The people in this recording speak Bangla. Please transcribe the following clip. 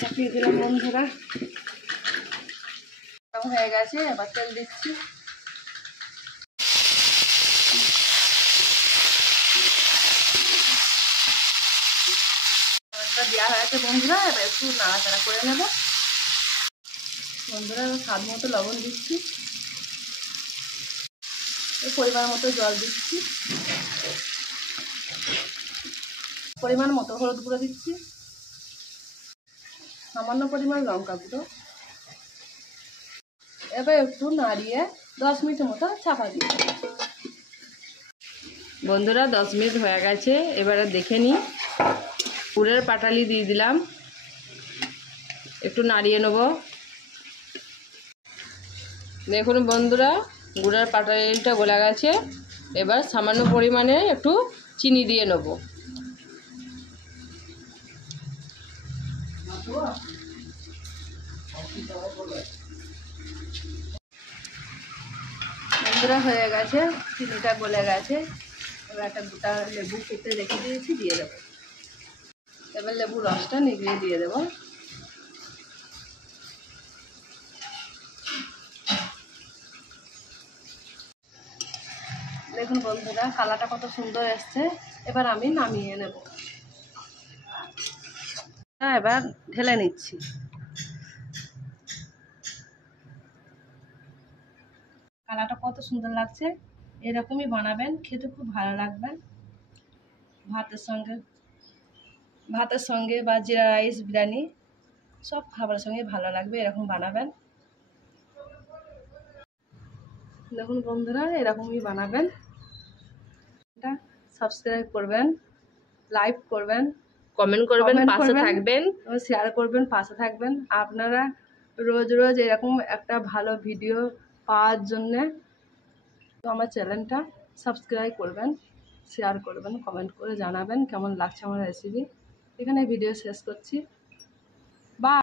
চাপিয়ে দিলাম বন্ধুরা, হয়ে গেছে। এবার তেল দিচ্ছি। দেওয়া হয়েছে বন্ধুরা, এবার একটু নাড়াচাড়া করে নেব বন্ধুরা। স্বাদ মতো লবণ দিচ্ছি, পরিমাণ মতো জল দিচ্ছি, পরিমাণ মতো হলুদ গুঁড়ো দিচ্ছি, সামান্য পরিমাণ লঙ্কা গুঁড়ো। এবার একটু নাড়িয়ে 10 মিনিটের মতো চাপা দিচ্ছি বন্ধুরা। 10 মিনিট হয়ে গেছে, এবারে দেখে নিই। গুড়ের পাটালি দিয়ে দিলাম, একটু নাড়িয়ে নেব। দেখুন বন্ধুরা, গুড়ের পাটালিটা গলে গেছে। এবার সামান্য পরিমাণে একটু চিনি দিয়ে নেব। বন্ধুরা হয়ে গেছে, চিনিটা গলে গেছে। এবার একটা গোটা লেবু কেটে রেখে দিয়েছি, দিয়ে দেবো। এবার লেবুর রসটা নিগড়িয়ে দিয়ে দেবো। দেখুন বন্ধুরা, কালারটা কত সুন্দর এসছে। এবার আমি নামিয়ে নেব। এবার ঢেলে নিচ্ছি। কালারটা কত সুন্দর লাগছে। এরকমই বানাবেন, খেতে খুব ভালো লাগবে। ভাতের সঙ্গে বা জিরা রাইস, বিরিয়ানি সব খাবারের সঙ্গে ভালো লাগবে। এরকম বানাবেন। দেখুন বন্ধুরা, এরকমই বানাবেন। এটা সাবস্ক্রাইব করবেন, লাইক করবেন, কমেন্ট করবেন, পাশে থাকবেন, শেয়ার করবেন, পাশে থাকবেন। আপনারা রোজ রোজ এরকম একটা ভালো ভিডিও পাওয়ার জন্যে তো আমার চ্যানেলটা সাবস্ক্রাইব করবেন, শেয়ার করবেন, কমেন্ট করে জানাবেন কেমন লাগছে আমার রেসিপি। এখানে ভিডিও শেষ করছি। বাই।